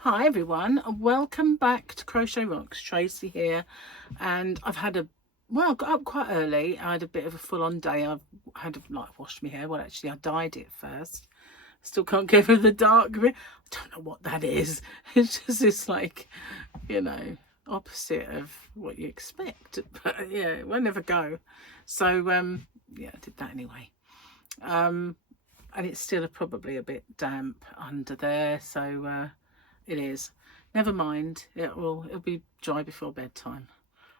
Hi everyone, and welcome back to Crochet Rocks. Tracy here, and I've had I got up quite early. I had a bit of a full-on day. I've had washed my hair. Well, actually, I dyed it first. Still can't get rid of the dark bit. I don't know what that is. It's just this opposite of what you expect. But yeah, it won't never go. So yeah, I did that anyway. And it's still probably a bit damp under there, so it is. Never mind. It'll be dry before bedtime.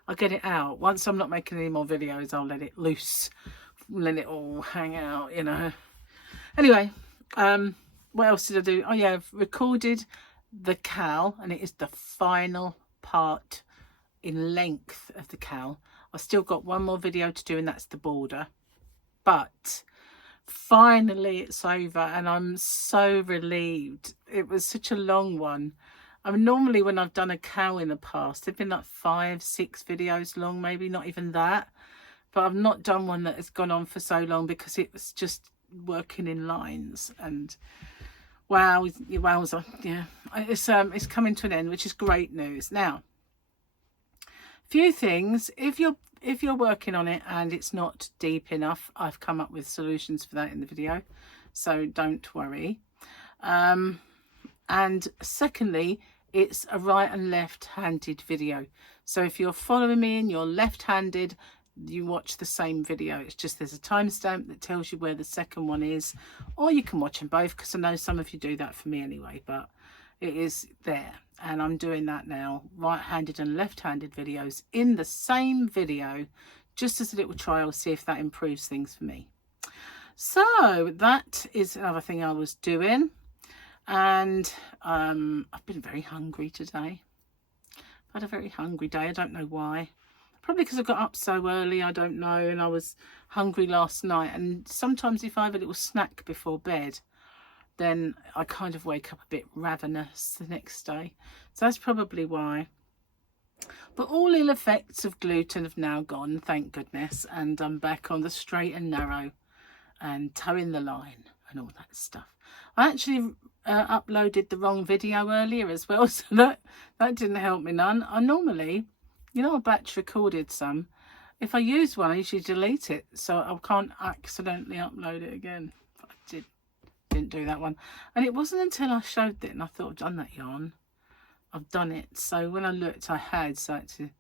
I'll get it out. Once I'm not making any more videos, I'll let it loose. Let it all hang out, Anyway, what else did I do? Oh yeah, I've recorded the cowl, and it is the final part in length of the cowl. I've still got one more video to do, and that's the border. But finally it's over, and I'm so relieved. It was such a long one. I mean, normally when I've done a cowl in the past, they've been like 5-6 videos long, maybe not even that. But I've not done one that has gone on for so long because it was just working in lines. And wowza, yeah, it's coming to an end, which is great news. Now, few things. If you're working on it and it's not deep enough, I've come up with solutions for that in the video, so don't worry. And secondly, it's a right and left-handed video, so if you're following me and you're left-handed, you watch the same video. It's just there's a timestamp that tells you where the second one is, or you can watch them both, because I know some of you do that for me anyway, but it is there. And I'm doing that now, right-handed and left-handed videos in the same video, just as a little trial, see if that improves things for me. So that is another thing I was doing. And I've been very hungry today. I've had a very hungry day. I don't know why. Probably because I got up so early, I don't know, and I was hungry last night. And sometimes if I have a little snack before bed, then I kind of wake up a bit ravenous the next day. So that's probably why. But all ill effects of gluten have now gone, thank goodness. And I'm back on the straight and narrow and toeing the line and all that stuff. I actually uploaded the wrong video earlier as well, so that didn't help me none. I normally, I batch recorded some. If I use one, I usually delete it, so I can't accidentally upload it again. I didn't do that one, and it wasn't until I showed it and I thought, I've done that yarn, I've done it. So when I looked, I had to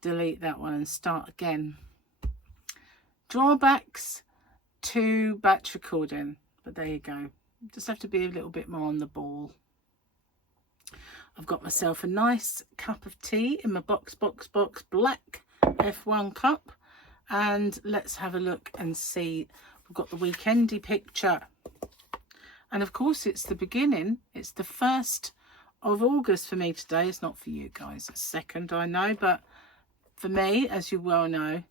delete that one and start again. Drawbacks to batch recording, but there you go. Just have to be a little bit more on the ball. I've got myself a nice cup of tea in my box black F1 cup, and let's have a look and see. We've got the weekendy picture, and of course it's the beginning. It's the 1st of August for me today. It's not for you guys, it's 2nd, I know, but for me, as you well know,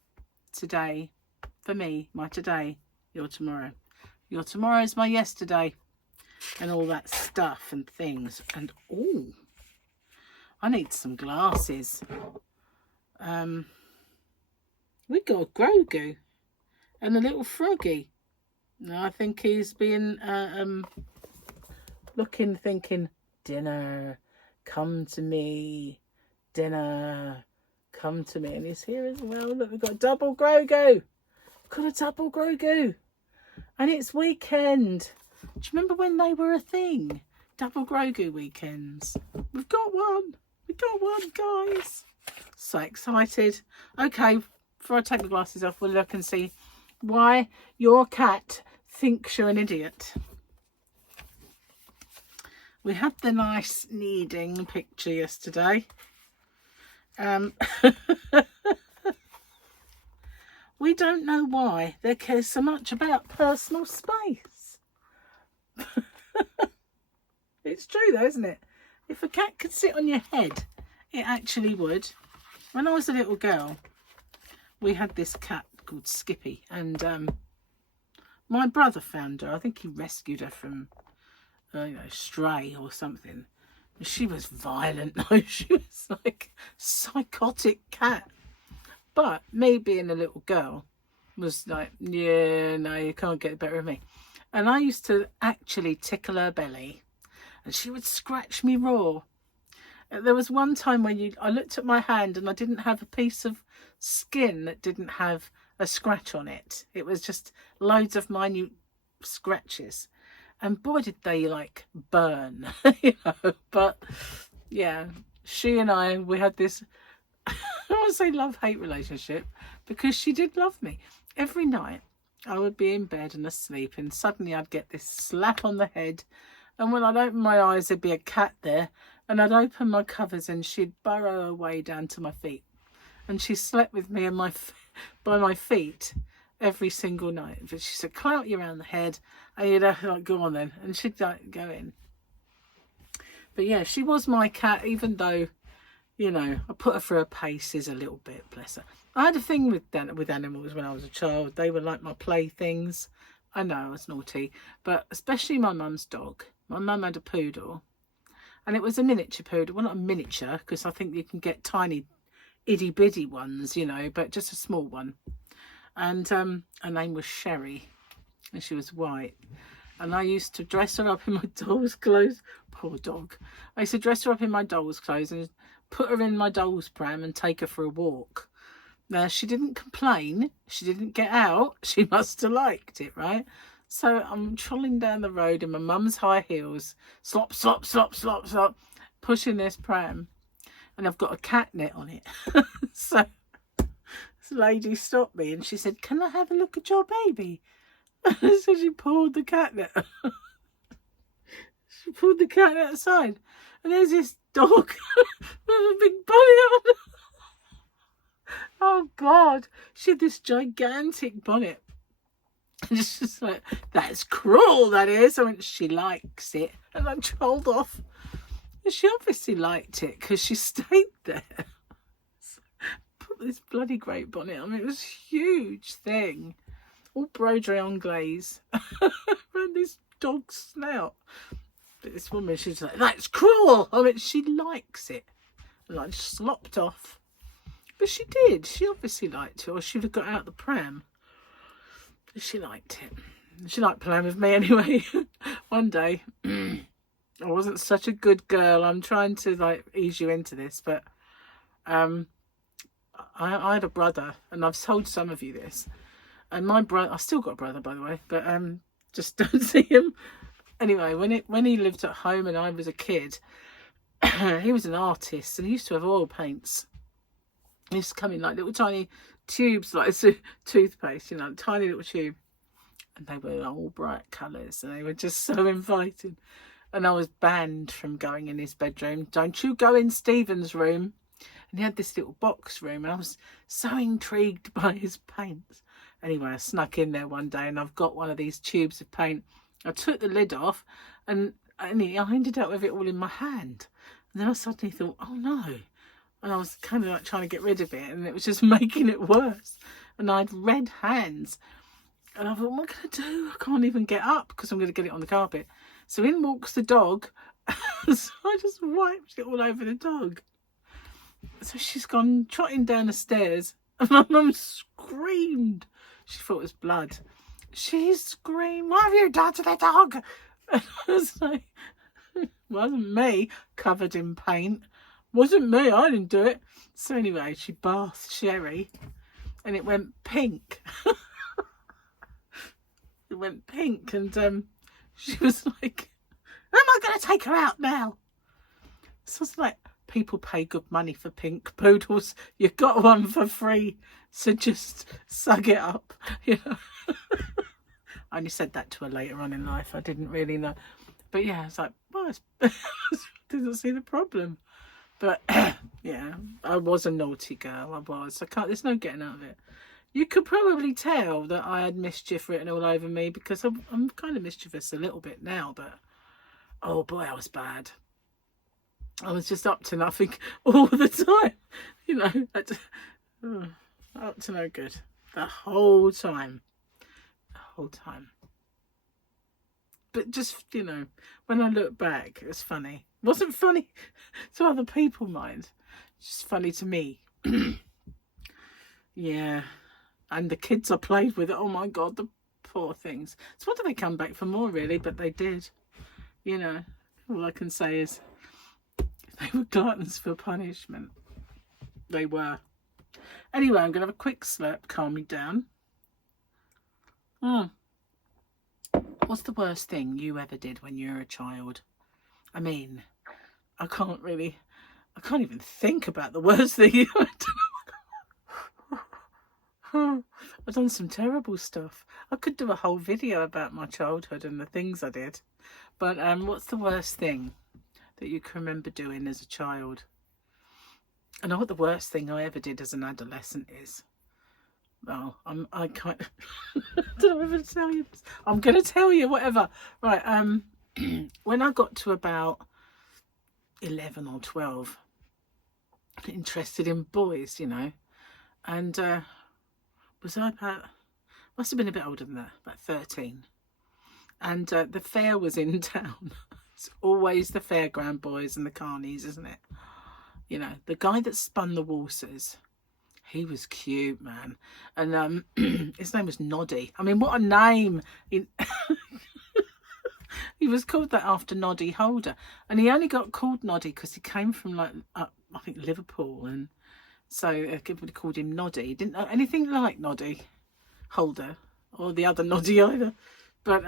today, for me, my today, your tomorrow. Your tomorrow is my yesterday, and all that stuff and things. And oh, I need some glasses. We got a Grogu and a little froggy. No, I think he's being thinking, dinner, come to me, dinner, come to me. And he's here as well. Look, we've got a double Grogu. Got a double Grogu. And it's weekend. Do you remember when they were a thing? Double Grogu weekends. We've got one. We've got one, guys. So excited. Okay, before I take the glasses off, we'll look and see why your cat thinks you're an idiot. We had the nice kneading picture yesterday. We don't know why they care so much about personal space. It's true though, isn't it? If a cat could sit on your head, it actually would. When I was a little girl, we had this cat called Skippy, and my brother found her. I think he rescued her from stray or something. She was violent though. She was like a psychotic cat. But me being a little girl was like, yeah, no, you can't get better of me. And I used to actually tickle her belly and she would scratch me raw. There was one time when I looked at my hand and I didn't have a piece of skin that didn't have a scratch on it. It was just loads of minute scratches, and boy did they like burn. You know, but yeah, she and we had this I want to say love-hate relationship, because she did love me. Every night I would be in bed and asleep, and suddenly I'd get this slap on the head, and when I'd open my eyes there'd be a cat there, and I'd open my covers and she'd burrow her way down to my feet, and she slept with me and by my feet every single night. But she said, clout you around the head, and you'd have to like, go on then, and she'd like go in. But yeah, she was my cat, even though, you know, I put her through her paces a little bit, bless her. I had a thing with animals when I was a child. They were like my playthings. I know I was naughty, but especially my mum's dog. My mum had a poodle, and it was a miniature poodle. Well, not a miniature, because I think you can get tiny itty bitty ones, you know, but just a small one. And her name was Sherry, and she was white. And I used to dress her up in my doll's clothes. Poor dog. I used to dress her up in my doll's clothes and put her in my doll's pram and take her for a walk. Now, she didn't complain. She didn't get out. She must have liked it, right? So I'm trolling down the road in my mum's high heels, slop, slop, slop, slop, slop, pushing this pram. And I've got a cat net on it. So this lady stopped me and she said, can I have a look at your baby? So she pulled the cat net. She pulled the cat net aside. And there's this dog with a big bonnet on. Oh God, she had this gigantic bonnet. And it's just like, that's cruel, that is. I went, she likes it. And I trolled off. And she obviously liked it because she stayed there. So, put this bloody great bonnet on. It was a huge thing. All broderie anglaise. Around this dog's snout. But this woman, she's like, that's cruel. I mean, she likes it. And I just slopped off. But she did. She obviously liked it, or she would have got out the pram. But she liked it. She liked playing with me anyway. One day, I wasn't such a good girl. I'm trying to like ease you into this, but I had a brother, and I've told some of you this. And my brother, I still got a brother, by the way, but just don't see him. Anyway, when he lived at home and I was a kid, he was an artist and he used to have oil paints. He used to come in like little tiny tubes, like toothpaste, you know, tiny little tube. And they were all bright colours and they were just so inviting. And I was banned from going in his bedroom. Don't you go in Stephen's room. And he had this little box room and I was so intrigued by his paints. Anyway, I snuck in there one day and I've got one of these tubes of paint. I took the lid off and I ended up with it all in my hand. And then I suddenly thought, oh no. And I was kind of like trying to get rid of it and it was just making it worse. And I had red hands. And I thought, what am I going to do? I can't even get up because I'm going to get it on the carpet. So in walks the dog. So I just wiped it all over the dog. So she's gone trotting down the stairs and my mum screamed. She thought it was blood. She screamed, what have you done to the dog? And I was like, wasn't me, covered in paint. Wasn't me, I didn't do it. So anyway, she bathed Sherry and it went pink. It went pink and she was like, am I going to take her out now? So it's like, people pay good money for pink poodles. You got one for free, so just suck it up, you know. I only said that to her later on in life. I didn't really know. But yeah, it's like, well, I didn't see the problem. But yeah, I was a naughty girl. I was. There's no getting out of it. You could probably tell that I had mischief written all over me because I'm kind of mischievous a little bit now. But oh boy, I was bad. I was just up to nothing all the time. You know, up to no good. The whole time. But just, you know, when I look back, it's funny. It wasn't funny to other people, mind. It's just funny to me. Yeah. And the kids I played with, oh my God, the poor things. It's why do they come back for more, really? But they did. You know, All I can say is they were gluttons for punishment. They were. Anyway, I'm going to have a quick slurp, calm me down. What's the worst thing you ever did when you were a child? I mean, I can't even think about the worst thing. I've done some terrible stuff. I could do a whole video about my childhood and the things I did. But what's the worst thing that you can remember doing as a child? I know what the worst thing I ever did as an adolescent is. Well, I can't. I don't know if to tell you. I'm going to tell you, whatever. Right. When I got to about 11 or 12, interested in boys, you know, and was I about? Must have been a bit older than that, about 13. And the fair was in town. It's always the fairground boys and the carnies, isn't it? You know, the guy that spun the waltzers, he was cute, man. And his name was Noddy. I mean, what a name. He was called that after Noddy Holder. And he only got called Noddy because he came from, like, I think, Liverpool. And so everybody called him Noddy. He didn't know anything like Noddy Holder or the other Noddy either. But,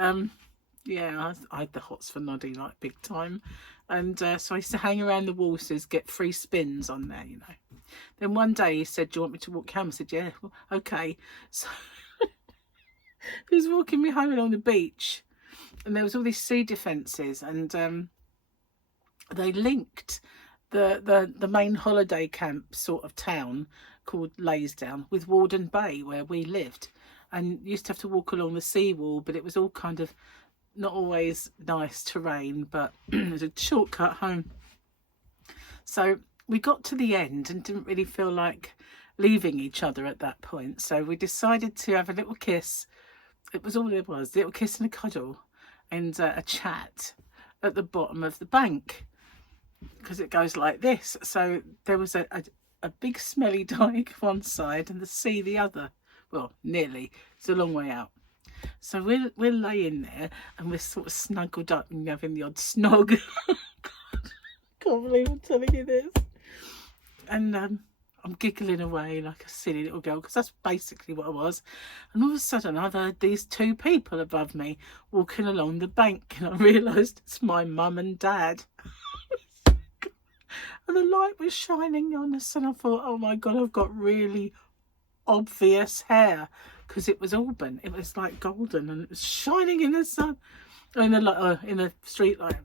yeah, I had the hots for Noddy, like, big time. And so I used to hang around the waltzers, get free spins on there, you know. Then one day he said, do you want me to walk home? I said, yeah, well, okay. So he was walking me home along the beach. And there was all these sea defences. And they linked the main holiday camp sort of town called Laysdown with Warden Bay, where we lived. And you used to have to walk along the seawall, but it was all kind of not always nice terrain, but it was a shortcut home. So we got to the end and didn't really feel like leaving each other at that point. So we decided to have a little kiss. It was all there was, a little kiss and a cuddle and a chat at the bottom of the bank, because it goes like this. So there was a big smelly dike one side and the sea the other. Well, nearly. It's a long way out. So we're laying there and we're sort of snuggled up and having the odd snog. Can't believe I'm telling you this. And I'm giggling away like a silly little girl, because that's basically what I was. And all of a sudden I've heard these two people above me walking along the bank, and I realised it's my mum and dad. And the light was shining on us, and I thought, oh my God, I've got really obvious hair, because it was auburn. It was like golden, and it was shining in the sun, in the street light.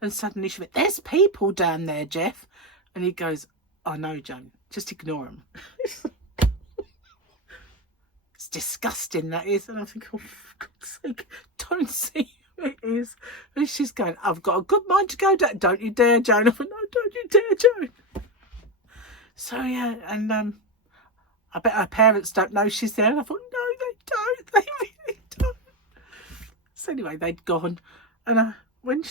And suddenly she went, there's people down there, Jeff. And he goes, I know, Joan, just ignore them. It's disgusting, that is. And I think, oh, for God's sake, don't see who it is. And she's going, I've got a good mind to go down. Don't you dare, Joan. I went, no, don't you dare, Joan. So, yeah, and I bet her parents don't know she's there. And I thought, no, they don't. They really don't. So anyway, they'd gone. And when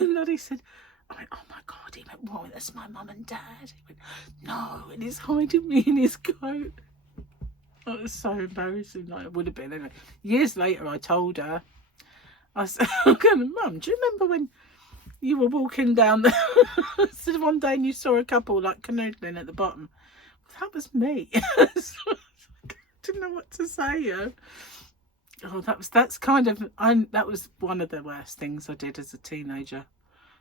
Lottie said, I went, oh my God, he went, why, that's my mum and dad. He went, no, and he's hiding me in his coat. That was so embarrassing. Like, it would have been. Anyway, years later, I told her, I said, Mum, do you remember when you were walking down the one day and you saw a couple like canoodling at the bottom? That was me. I didn't know what to say. Oh, that was one of the worst things I did as a teenager.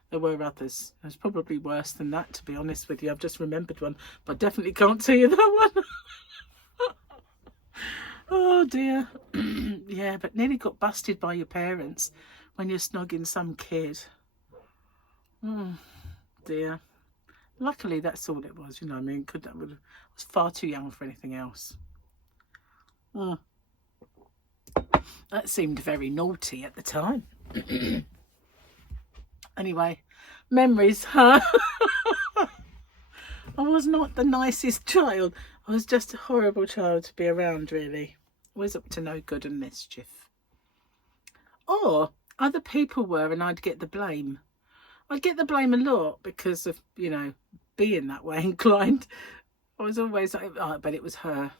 There were others. There's probably worse than that, to be honest with you. I've just remembered one, but I definitely can't tell you that one. Oh dear. Yeah, but nearly got busted by your parents when you're snogging some kid. Oh dear. Luckily, that's all it was, you know what I mean? I was far too young for anything else. Oh. That seemed very naughty at the time. Anyway, memories, huh? I was not the nicest child. I was just a horrible child to be around, really. I was up to no good and mischief. Or other people were, and I'd get the blame. I'd get the blame a lot because of, you know, being that way inclined. I was always like, oh, but it was her.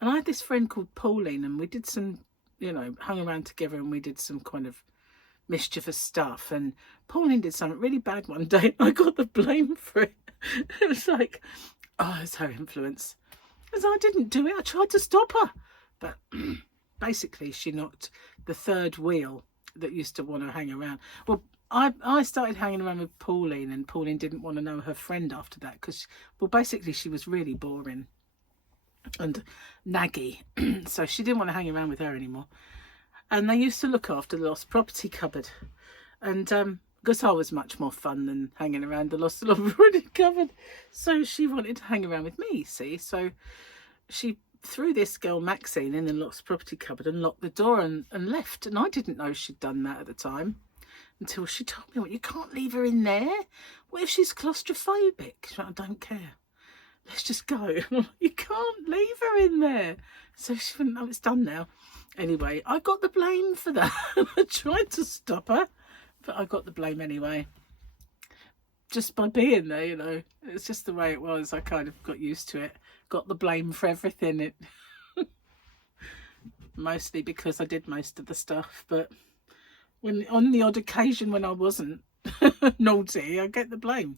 And I had this friend called Pauline, and we did some, you know, hung around together, and we did some kind of mischievous stuff. And Pauline did something really bad one day. I got the blame for it. It was like, oh, it's her influence. Because I didn't do it. I tried to stop her. But basically, she knocked the third wheel that used to want to hang around. Well, I started hanging around with Pauline, and Pauline didn't want to know her friend after that because, well, basically she was really boring and naggy. So she didn't want to hang around with her anymore. And they used to look after the lost property cupboard. And because I was much more fun than hanging around the lost property cupboard. So she wanted to hang around with me, see? So she threw this girl Maxine in the lost property cupboard and locked the door and left. And I didn't know she'd done that at the time until she told me, well, you can't leave her in there. What if she's claustrophobic? I don't care. Let's just go. You can't leave her in there. So she wouldn't know it's done now. Anyway, I got the blame for that. I tried to stop her, but I got the blame anyway. Just by being there, you know. It's just the way it was. I kind of got used to it. Got the blame for everything. Mostly because I did most of the stuff, but when on the odd occasion when I wasn't naughty, I get the blame.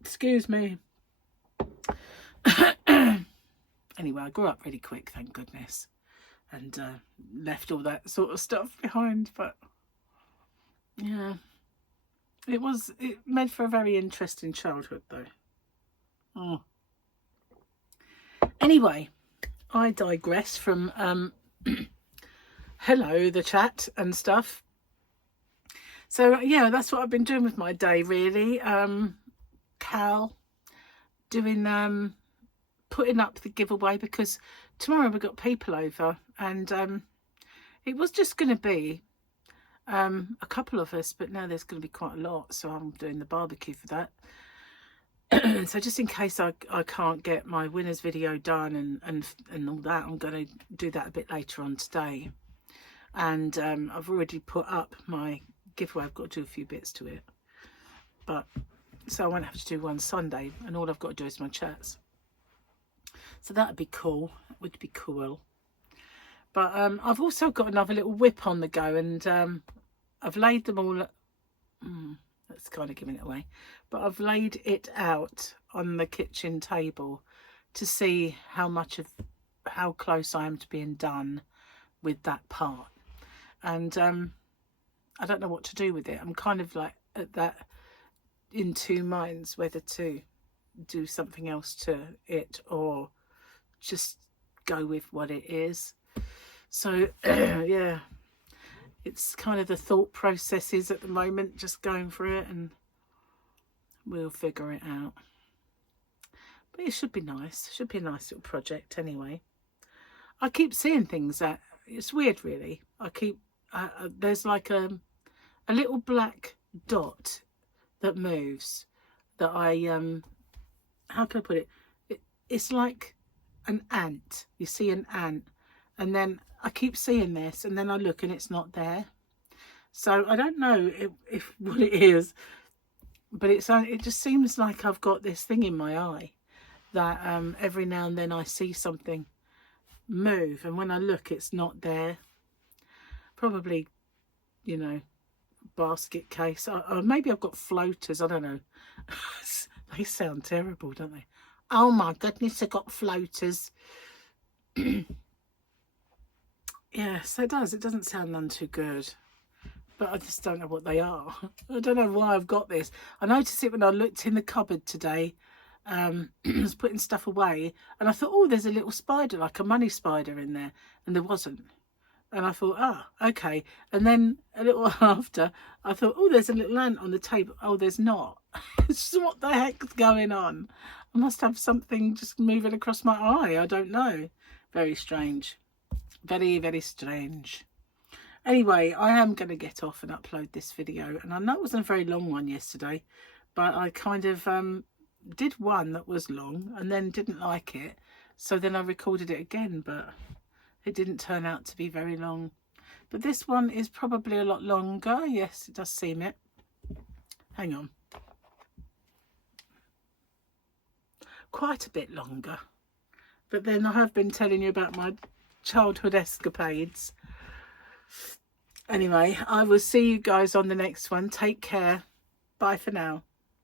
Excuse me. Anyway, I grew up really quick, thank goodness, and left all that sort of stuff behind. But yeah, it made for a very interesting childhood, though. Oh. Anyway, I digress from hello, the chat and stuff. So yeah, that's what I've been doing with my day, really. Cal doing putting up the giveaway, because tomorrow we've got people over, and it was just going to be a couple of us, but now there's going to be quite a lot, so I'm doing the barbecue for that. So just in case I can't get my winners video done and all that, I'm going to do that a bit later on today. And I've already put up my giveaway. I've got to do a few bits to it, but so I won't have to do one Sunday, and all I've got to do is my chats. So that'd be cool. That would be cool. But I've also got another little WIP on the go, and I've laid them all. That's kind of giving it away, but I've laid it out on the kitchen table to see how close I am to being done with that part. And I don't know what to do with it. I'm kind of like at that in two minds whether to do something else to it or just go with what it is. So yeah, it's kind of the thought processes at the moment, just going through it, and we'll figure it out. But it should be nice. It should be a nice little project anyway. I keep seeing things that, it's weird really. I keep, there's like a little black dot that moves that I, how can I put it? It's like an ant. You see an ant, and then I keep seeing this, and then I look and it's not there. So I don't know if what it is, but it just seems like I've got this thing in my eye that every now and then I see something move, and when I look it's not there. Probably, you know, basket case, or maybe I've got floaters, I don't know. They sound terrible, don't they? Oh my goodness, I've got floaters. Yes, it does. It doesn't sound none too good, but I just don't know what they are. I don't know why I've got this. I noticed it when I looked in the cupboard today. I was putting stuff away, and I thought, oh, there's a little spider, like a money spider in there, and there wasn't. And I thought, ah, okay. And then a little after, I thought, oh, there's a little ant on the table. Oh, there's not. What the heck's going on? I must have something just moving across my eye. I don't know. Very strange. Very, very strange. Anyway, I am going to get off and upload this video. And I know it wasn't a very long one yesterday, but I kind of did one that was long and then didn't like it. So then I recorded it again, but it didn't turn out to be very long. But this one is probably a lot longer. Yes, it does seem it. Hang on. Quite a bit longer. But then I have been telling you about my childhood escapades. Anyway, I will see you guys on the next one. Take care. Bye for now.